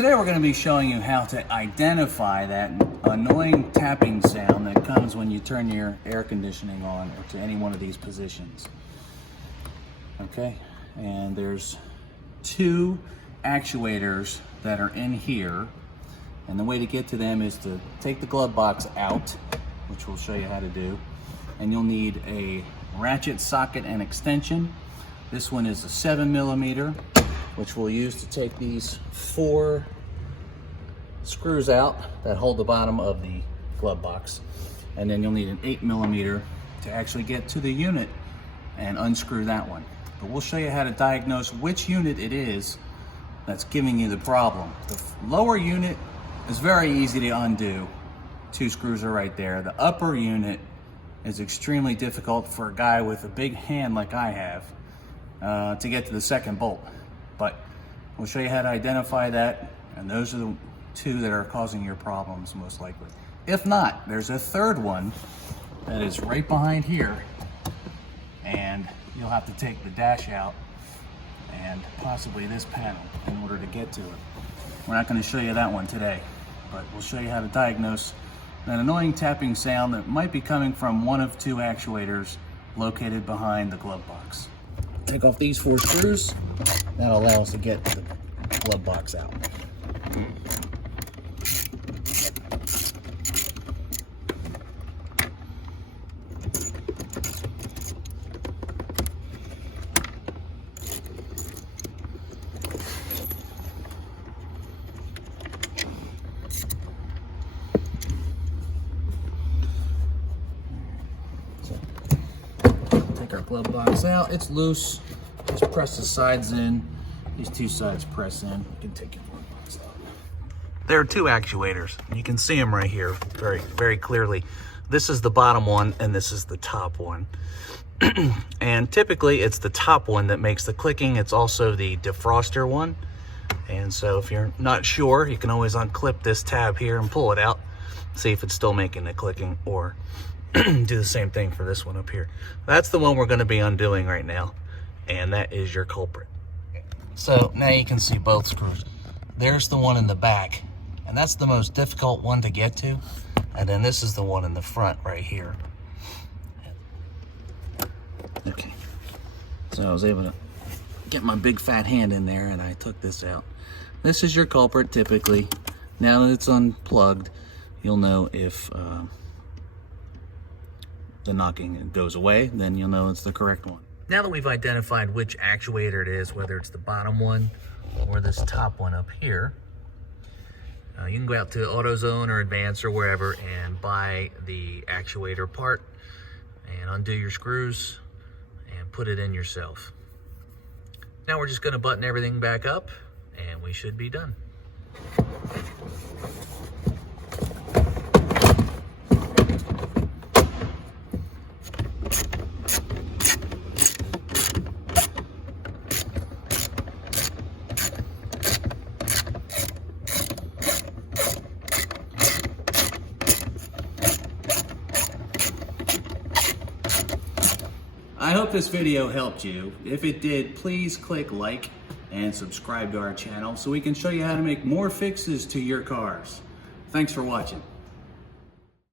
Today we're going to be showing you how to identify that annoying tapping sound that comes when you turn your air conditioning on or to any one of these positions. Okay, and there's two actuators that are in here, and the way to get to them is to take the glove box out, which we'll show you how to do, and you'll need a ratchet socket and extension. This one is a 7mm, which we'll use to take these 4 screws out that hold the bottom of the glove box. And then you'll need an 8mm to actually get to the unit and unscrew that one. But we'll show you how to diagnose which unit it is that's giving you the problem. The lower unit is very easy to undo. 2 screws are right there. The upper unit is extremely difficult for a guy with a big hand like I have to get to the second bolt. But we'll show you how to identify that, and those are the 2 that are causing your problems most likely. If not, there's a third one that is right behind here, and you'll have to take the dash out and possibly this panel in order to get to it. We're not going to show you that one today, but we'll show you how to diagnose that annoying tapping sound that might be coming from one of 2 actuators located behind the glove box. Take off these 4 screws. That'll allow us to get the glove box out. Take our glove box out. It's loose. Just press the sides in. These 2 sides press in. You can take your glove box out. There are 2 actuators. You can see them right here very clearly. This is the bottom one and this is the top one. And typically it's the top one that makes the clicking. It's also the defroster one. And so if you're not sure, you can always unclip this tab here and pull it out. See if it's still making the clicking, or do the same thing for this one up here. That's the one we're going to be undoing right now, and that is your culprit. So now you can see both screws. There's the one in the back, and that's the most difficult one to get to. And then this is the one in the front right here. Okay, so I was able to get my big fat hand in there and I took this out. This is your culprit typically. Now that it's unplugged, you'll know if the knocking goes away, then you'll know it's the correct one. Now that we've identified which actuator it is, whether it's the bottom one or this top one up here, you can go out to AutoZone or Advance or wherever and buy the actuator part and undo your screws and put it in yourself. Now we're just going to button everything back up and we should be done. I hope this video helped you. If it did, please click like and subscribe to our channel so we can show you how to make more fixes to your cars. Thanks for watching.